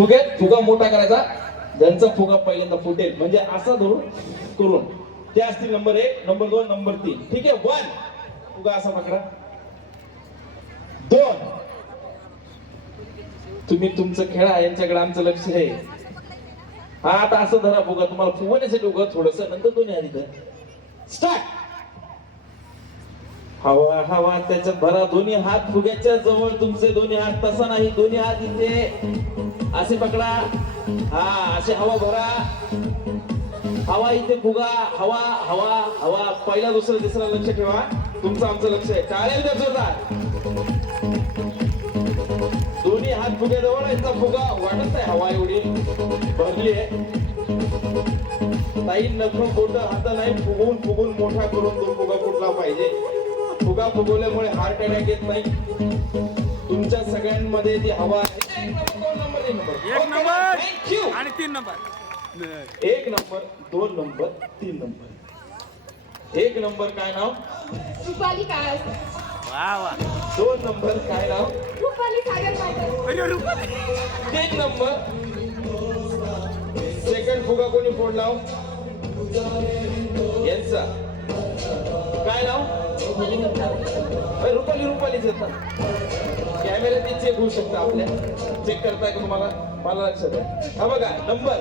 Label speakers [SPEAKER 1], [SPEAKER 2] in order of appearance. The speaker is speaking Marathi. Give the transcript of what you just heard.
[SPEAKER 1] फुगेत फुगा मोठा करायचा. ज्यांचा फुगा पहिल्यांदा फुटेल म्हणजे असा धरून करून. ते असतील नंबर एक नंबर दोन नंबर तीन. ठीक आहे? वन फुगा असा पकडा. दोन. तुम्ही तुमचं खेळा यांच्याकडे आमचं लक्ष आहे. हा आता असं धरा फुगा. तुम्हाला फुगवण्यासाठी उगा थोडस नंतर दोन्ही आधी स्टार्ट हवा हवा त्याच्यात भरा दोन्ही हात फुग्याच्या जवळ तुमचे दोन्ही हात तसा नाही दोन्ही हात इथे. असे पकडा. हा असे हवा भरा. हवा इथे फुगा. हवा हवा हवा. पहिला दुसरा तिसरा लक्ष ठेवा. तुमचं आमचं लक्ष आहे. टाळेल द्या जोरदार? दोन्ही हात फुग्याजवळ यांचा फुगा? वाटत नाही हवा एवढी. भरली आहे. ताई नखं बोट हात नाही फुगून फुगून मोठा करून तो फुगा फुटला पाहिजे? फुगा फुगवल्यामुळे हार्ट अटॅक येत नाही. तुमच्या सगळ्यांमध्ये जी हवा आहे एक नंबर, दोन नंबर, तीन नंबर.
[SPEAKER 2] एक
[SPEAKER 1] Okay,
[SPEAKER 2] नंबर
[SPEAKER 1] thank you.
[SPEAKER 2] आणि तीन नंबर.
[SPEAKER 1] एक नंबर दोन नंबर तीन नंबर. एक नंबर काय नाव?
[SPEAKER 3] रुपाली काय
[SPEAKER 2] वा वा.
[SPEAKER 1] दोन नंबर काय नाव?
[SPEAKER 3] रुपाली सागर
[SPEAKER 1] तीन नंबर. सेकंड फुगा कोणी फोडला हो? यांचा.
[SPEAKER 3] रुपाली
[SPEAKER 1] रुपाली रुपालीच येतात कॅमेरा ते चेक होऊ शकतं आपल्या. चेक करताय का तुम्हाला मला लक्षात आहे हा बघा नंबर